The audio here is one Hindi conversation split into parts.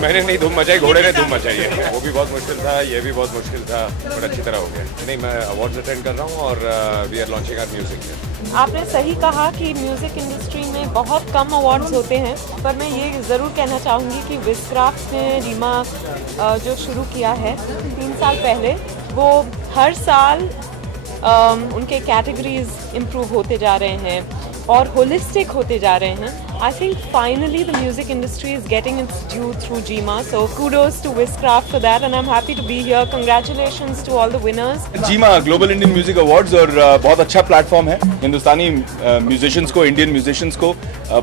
मैंने नहीं धूम मचाई, घोड़े ने धूम मचाई है। वो भी बहुत मुश्किल था, ये भी बहुत मुश्किल था, बट अच्छी तरह हो गया। नहीं, मैं अवार्ड्स अटेंड कर रहा हूँ और we are launching our music. आपने सही कहा कि म्यूज़िक इंडस्ट्री में बहुत कम अवार्ड्स होते हैं, पर मैं ये ज़रूर कहना चाहूँगी कि विस्क्राफ्ट ने रीमा जो शुरू किया है 3 साल पहले, वो हर साल उनके कैटेगरीज इम्प्रूव होते जा रहे हैं और होलिस्टिक होते जा रहे हैं। I think finally the music industry is getting its due through GEMA. So kudos to Wizcraft for that, and I'm happy to be here. Congratulations to all the winners. GEMA global Indian music awards और बहुत अच्छा प्लेटफॉर्म है हिंदुस्तानी म्यूजिशियंस को, इंडियन म्यूजिशियंस को,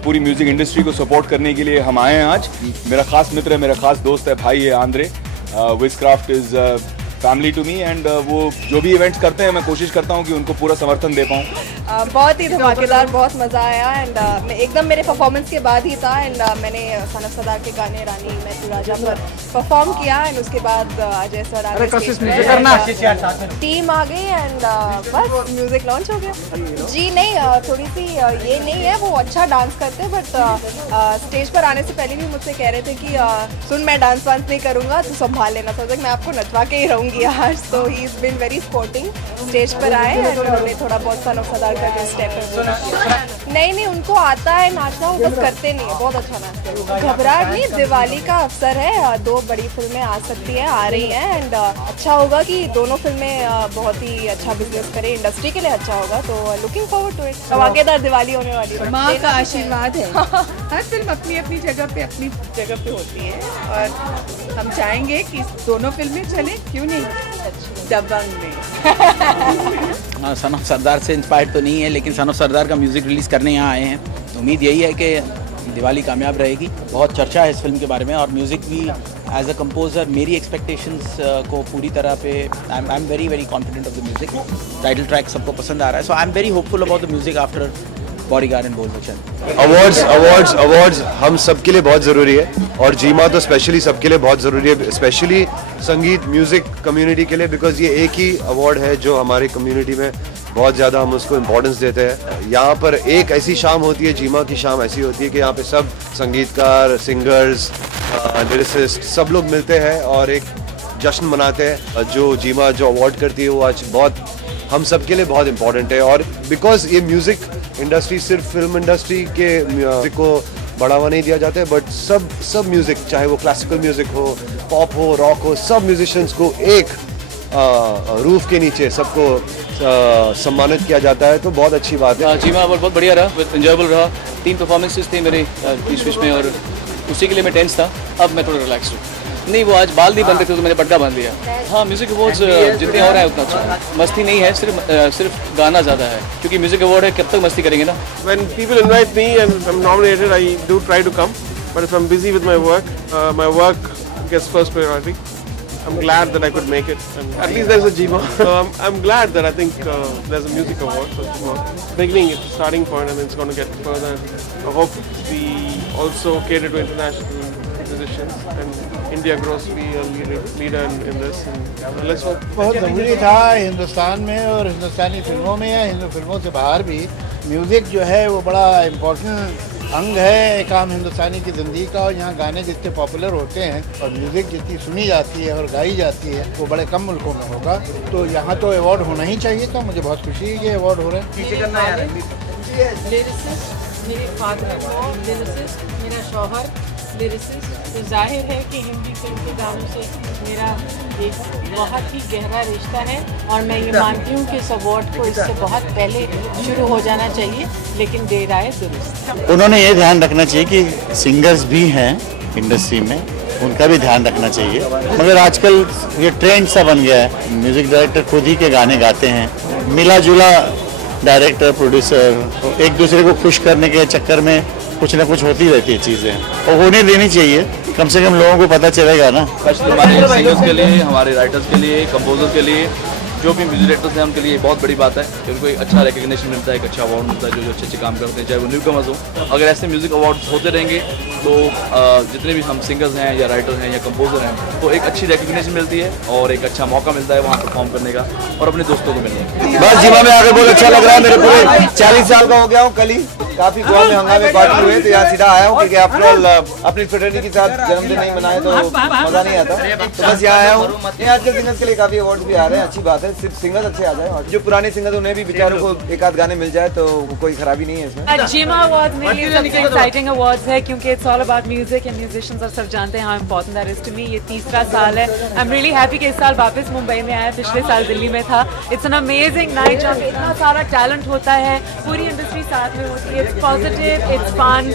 पूरी म्यूजिक इंडस्ट्री को सपोर्ट करने के लिए हम आए हैं आज। मेरा खास मित्र है, मेरा खास दोस्त है, भाई है Andre. Wizcraft is family to me and वो जो भी इवेंट्स करते हैं मैं कोशिश करता हूँ कि उनको पूरा समर्थन दे पाऊँ। बहुत ही धमाकेदार, बहुत मज़ा आया एंड एकदम मेरे परफॉर्मेंस के बाद ही था एंड मैंने सनत सरदार के गाने रानी मैं तू राजा पर परफॉर्म किया एंड उसके बाद अजय सर टीम आ गई एंड बस म्यूज़िक लॉन्च हो गया। जी नहीं, थोड़ी सी ये नहीं है, वो अच्छा डांस करते हैं बट स्टेज पर आने से पहले भी मुझसे कह रहे थे कि सुन मैं डांस वांस नहीं करूँगा, तू संभाल लेना, सोचा मैं आपको नचवा के ही रहूँगी आज। तो he is been very sporting. Stage पर आए एंड उन्होंने थोड़ा बहुत सनत सरदार का जो स्टेप है नहीं उनको आता है नाचना, वो बस करते नहीं है, बहुत अच्छा नाचते हैं। घबराहट नहीं, दिवाली का अवसर है, 2 बड़ी फिल्में आ सकती हैं, आ रही हैं एंड अच्छा होगा कि दोनों फिल्में बहुत ही अच्छा बिजनेस करें, इंडस्ट्री के लिए अच्छा होगा। तो लुकिंग फॉरवर्ड टू इट। धमाकेदार दिवाली होने वाली है, माँ का आशीर्वाद है। हर फिल्म अपनी अपनी जगह पे होती है और हम चाहेंगे कि दोनों फिल्में चलें, क्यों नहीं। दबंग में सन ऑफ सरदार से इंस्पायर्ड तो नहीं है, लेकिन सन ऑफ सरदार का म्यूज़िक रिलीज़ करने यहाँ आए हैं। तो उम्मीद यही है कि दिवाली कामयाब रहेगी। बहुत चर्चा है इस फिल्म के बारे में और म्यूज़िक भी एज अ कंपोजर मेरी एक्सपेक्टेशंस को पूरी तरह पे I am very very confident of the music. Title track सबको पसंद आ रहा है, so I am very hopeful about the music after Bodyguard and Bol Bachchan. Awards हम सबके लिए बहुत ज़रूरी है और जीमा तो स्पेशली सबके लिए बहुत ज़रूरी है, स्पेशली संगीत म्यूज़िक कम्युनिटी के लिए, बिकॉज ये एक ही अवार्ड है जो हमारी कम्युनिटी में बहुत ज़्यादा हम उसको इम्पोर्टेंस देते हैं। यहाँ पर एक ऐसी शाम होती है, जीमा की शाम ऐसी होती है कि यहाँ पे सब संगीतकार, सिंगर्स, लिरिसिस्ट सब लोग मिलते हैं और एक जश्न मनाते हैं। जो जीमा जो अवार्ड करती है वो आज बहुत हम सब के लिए बहुत इम्पोर्टेंट है और बिकॉज ये म्यूज़िक इंडस्ट्री सिर्फ फिल्म इंडस्ट्री के म्यूज़िक को बढ़ावा नहीं दिया जाता है, बट सब म्यूज़िक, चाहे वो क्लासिकल म्यूज़िक हो, पॉप हो, रॉक हो, सब म्यूजिशियंस को एक रूफ के नीचे सबको सम्मानित किया जाता है, तो बहुत अच्छी बात है। जी मैं बहुत बढ़िया रहा, एंजॉयबल रहा। 3 परफॉर्मेंसेस थे मेरे बीच में और उसी के लिए मैं टेंस था। अब मैं थोड़ा रिलैक्स हूँ। नहीं, वो आज बाल नहीं बन रहे थे तो मैंने पट्टा बांध दिया। हाँ, म्यूजिक अवार्ड्स जितने हो रहे हैं उतना अच्छा। मस्ती नहीं है, सिर्फ गाना ज़्यादा है, क्योंकि म्यूजिक अवार्ड है, कब तक मस्ती करेंगे ना। When people invite me and I'm nominated, I do try to come, but if I'm busy with my work gets first priority. I'm glad that I could make it, and at least there's a GEMA. So I'm glad that I think there's a music award for GEMA. Beginning, it's a starting point, and it's going to get further. I hope we also cater to international musicians, and India grows to be a leader in this. And let's hope. बहुत ज़रूरी था हिंदुस्तान में और हिंदुस्तानी फिल्मों में या हिंदू फिल्मों से बाहर भी म्यूज़िक जो है वो बड़ा इम्पोर्टेंट अंग है एक आम हिंदुस्तानी की ज़िंदगी का। और यहाँ गाने जितने पॉपुलर होते हैं और म्यूज़िक जितनी सुनी जाती है और गाई जाती है वो बड़े कम मुल्कों में होगा, तो यहाँ तो अवार्ड होना ही चाहिए। तो मुझे बहुत खुशी है कि अवार्ड हो रहे हैं। मेरे फादर लिरिसिस्ट, मेरा शौहर लिरिसिस्ट, तो जाहिर है कि हिंदी फिल्म के गानों से मेरा एक बहुत ही गहरा रिश्ता है और मैं ये मानती हूँ कि इस अवार्ड को इससे बहुत पहले शुरू हो जाना चाहिए, लेकिन देर आए दुरुस्त। उन्होंने ये ध्यान रखना चाहिए कि सिंगर्स भी हैं इंडस्ट्री में, उनका भी ध्यान रखना चाहिए। मगर आजकल ये ट्रेंड सा बन गया है, म्यूज़िक डायरेक्टर खुद ही के गाने गाते हैं, मिला जुला डायरेक्टर प्रोड्यूसर एक दूसरे को खुश करने के चक्कर में कुछ ना कुछ होती रहती है चीज़ें, और होने देनी चाहिए। कम से कम लोगों को पता चलेगा ना। हमारे सिंगर्स के लिए, हमारे राइटर्स के लिए, कंपोजर के लिए, जो भी म्यूजिक डायरेक्टर्स हैं उनके लिए बहुत बड़ी बात है कि उनको एक अच्छा रिकग्निशन मिलता है, एक अच्छा अवार्ड मिलता है। जो अच्छे काम करते हैं, चाहे वो न्यूकमर्स हो। अगर ऐसे म्यूजिक अवार्ड्स होते रहेंगे तो जितने भी हम सिंगर्स हैं या राइटर हैं या कंपोजर हैं, तो एक अच्छी रिकग्निशन मिलती है और एक अच्छा मौका मिलता है वहाँ परफॉर्म करने का और अपने दोस्तों को मिलने का। बस जीवा में आगे बहुत अच्छा लग रहा है। मेरे पूरे 40 साल का हो गया हूँ कल ही। काफी गोवा में हंगामे पार्टी हुए तो यहाँ सीधा आया हूँ क्योंकि आफ्टर ऑल अपनी फ्रेटर्निटी के साथ जन्मदिन नहीं मनाए तो मजा नहीं आता, तो बस यहाँ आया हूँ। नहीं, आजकल सिंगर्स के लिए काफी अवार्ड भी आ रहे हैं, अच्छी बात है, सिर्फ सिंगर्स अच्छे आ जाए और जो पुराने सिंगर्स उन्हें भी बेचारों को एक आध गाने मिल जाए तो कोई खराबी नहीं है इसमें। जीमा अवार्ड मेरे लिए सबसे एक्साइटिंग अवार्ड्स है क्योंकि it's all about music and musicians और सब जानते हैं how important that is to me. ये तीसरा साल है, आई एम रियली हैप्पी कि इस साल वापस मुंबई में आया, पिछले साल दिल्ली में था। इट्स एन अमेजिंग नाइट जहाँ पे इतना सारा टैलेंट होता है, पूरी इंडस्ट्री साथ में होती है, it's positive, it's fun,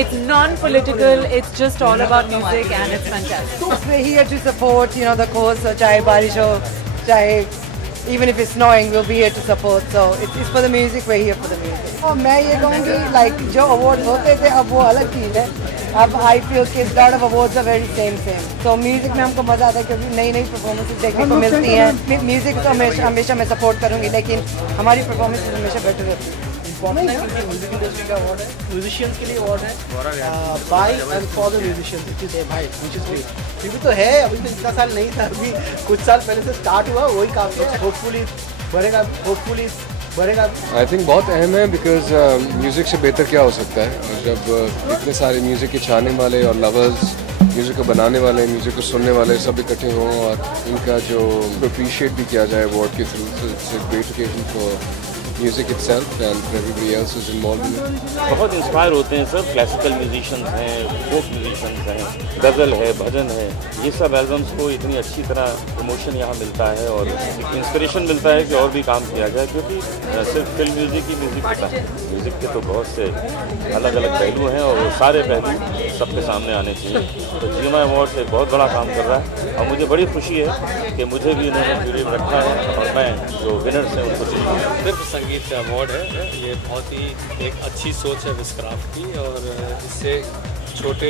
it's non political, it's just all about music and it's fantastic. We're here to support, you know, the cause, चाहे बारिश हो, चाहे even if it's snowing, we'll be here to support. So it's for the music, we're here for the music. और मैं ये कहूँगी, like जो awards होते थे अब वो अलग चीज़ है। अब I feel कि lot of awards are very same. So music में हमको मजा आता है क्योंकि नई नई performances देखने को मिलती हैं। Music तो हमेशा मैं support करूँगी, लेकिन हमारी performances हमेशा better रहती है। म्यूजिक इंडस्ट्री का अवार्ड है, म्यूजिशियंस के लिए अवार्ड है, by and for the musicians, it is भाई व्हिच इज ग्रेट। क्योंकि तो है, अभी तो इतना साल नहीं था, अभी कुछ साल पहले से स्टार्ट हुआ, वही काफी होपफुली बढ़ेगा। आई थिंक बहुत अहम है बिकॉज म्यूज़िक से बेहतर क्या हो सकता है, और जब इतने सारे म्यूज़िक के चाहने वाले और लवर्स, म्यूज़िक को बनाने वाले, म्यूज़िक को सुनने वाले सब इकट्ठे हों और इनका जो अप्रिशिएट भी किया जाए अवार्ड के थ्रू, तो it's a great occasion for music itself and everybody else is involved in it. बहुत इंस्पायर होते हैं सब, क्लासिकल म्यूजिशियंस हैं, फोक म्यूजिशियंस हैं, गज़ल है, भजन है, ये सब एल्बम्स को इतनी अच्छी तरह प्रमोशन यहाँ मिलता है और इंस्पिरेशन मिलता है कि और भी काम किया जाए, क्योंकि सिर्फ फिल्म म्यूजिक ही म्यूजिक होता है, म्यूजिक के तो बहुत से अलग अलग पहलू हैं और वो सारे पहलू सबके सामने आने चाहिए। तो जीमा अवार्ड एक बहुत बड़ा काम कर रहा है और मुझे बड़ी खुशी है कि मुझे भी इन्होंने जूरी में रखा है और मैं जो विनर्स हैं उनको सिर्फ संगीत का अवार्ड है, ये बहुत ही एक अच्छी सोच है विस्क्राफ्ट की और इससे छोटे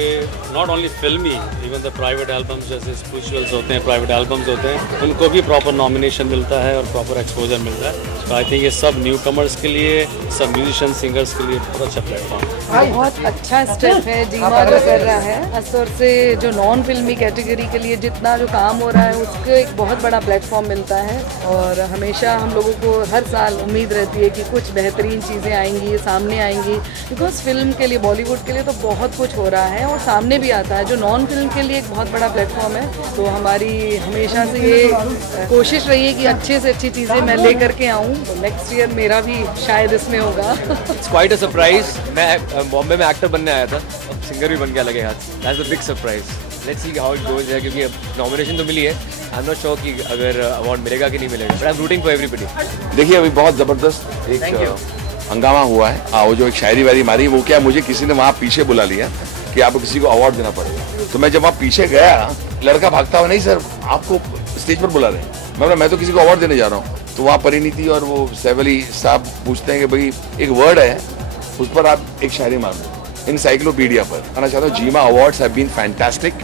नॉट ओनली फिल्मी, इवन द प्राइवेट एल्बम्स जैसे स्पिरिचुअल्स होते हैं, प्राइवेट एल्बम्स होते हैं, उनको भी प्रॉपर नॉमिनेशन मिलता है और प्रॉपर एक्सपोजर मिलता है। तो आई थिंक ये सब न्यू कमर्स के लिए, सब म्यूजिशियन सिंगर्स के लिए बहुत अच्छा प्लेटफॉर्म है। बहुत अच्छा स्टेप है जीमा जो कर रहा है, खासतौर से जो नॉन फिल्मी कैटेगरी के लिए जितना जो काम हो रहा है उसको एक बहुत बड़ा प्लेटफॉर्म मिलता है और हमेशा हम लोगों को हर साल उम्मीद रहती है कि कुछ बेहतरीन चीज़ें आएंगी, सामने आएंगी, बिकॉज फिल्म के लिए, बॉलीवुड के लिए तो बहुत कुछ हो रहा है और सामने भी आता है, जो नॉन फिल्म के लिए एक बहुत बड़ा प्लेटफॉर्म है। तो हमारी हमेशा से ये कोशिश रही है कि अच्छे से अच्छी चीज़ें मैं लेकर के आऊँ, तो नेक्स्ट ईयर मेरा भी शायद इसमें होगा। इट्स क्वाइट अ सरप्राइज, मैं बॉम्बे में एक्टर बनने आया था, अब सिंगर भी बन गया लगे हाथ, that's a big surprise. Let's see how it goes है, क्योंकि अब नॉमिनेशन तो मिली है, आई एम नॉट श्योर कि अगर अवार्ड मिलेगा कि नहीं मिलेगा, but I am rooting for everybody. देखिए अभी बहुत ज़बरदस्त एक हंगामा हुआ है, वो जो एक शायरी वायरी मारी, वो क्या मुझे किसी ने वहाँ पीछे बुला लिया कि आपको किसी को अवार्ड देना पड़ेगा। तो मैं जब वहाँ पीछे गया, लड़का भागता हुआ, नहीं सर आपको स्टेज पर बुला रहे हैं। मैं तो किसी को अवार्ड देने जा रहा हूँ। तो वहाँ परिणीति और वो सैवली साहब पूछते हैं कि भाई एक वर्ड है, उस पर आप एक शायरी मार दो इनसाइक्लोपीडिया पर। कहना चाहता हूँ GiMA awards have been fantastic.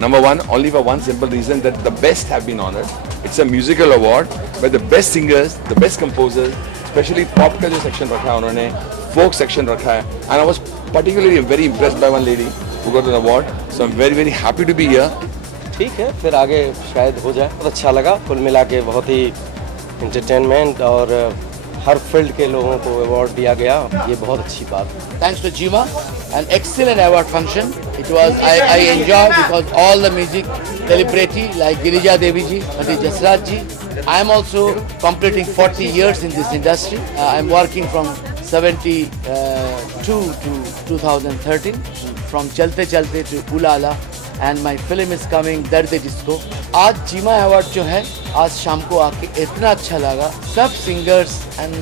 Number one, only for one simple reason that the best have been honored. It's a musical award where the best singers, the best composers, especially pop का जो section रखा है उन्होंने, folk section रखा है, and I was particularly very impressed by one lady who got an award. So I'm very very happy to be here. ठीक है, फिर आगे शायद हो जाए। बहुत अच्छा लगा, कुल मिला के बहुत ही इंटरटेनमेंट और हर फील्ड के लोगों को अवार्ड दिया गया, ये बहुत अच्छी बात है। Thanks to Jima, an excellent award function. It was I enjoyed because all the music celebrity like Girija Devi ji, Mati Jasraj ji. I am also completing 40 years in this industry. I am working from 72 to 2013, from Chalte Chalte to Ulala, and my film is coming Darde Disco. आज जीमा अवार्ड जो है, आज शाम को आके इतना अच्छा लगा, सब सिंगर्स एंड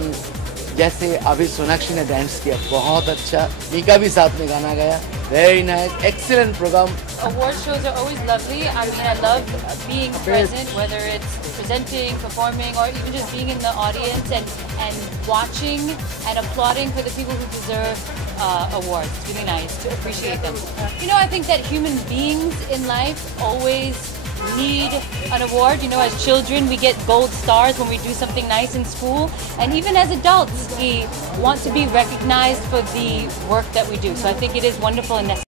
जैसे अभी सोनाक्षी ने डांस किया बहुत अच्छा, मीका भी साथ में गाना गाया, very nice, excellent program. Award shows are always lovely. I mean, I love being present, whether it's presenting, performing, or even just being in the audience and watching and applauding for the people who deserve awards. It's really nice to appreciate them. You know, I think that human beings in life always need an award. You know, as children we get gold stars when we do something nice in school, and even as adults we want to be recognized for the work that we do. So I think it is wonderful and necessary.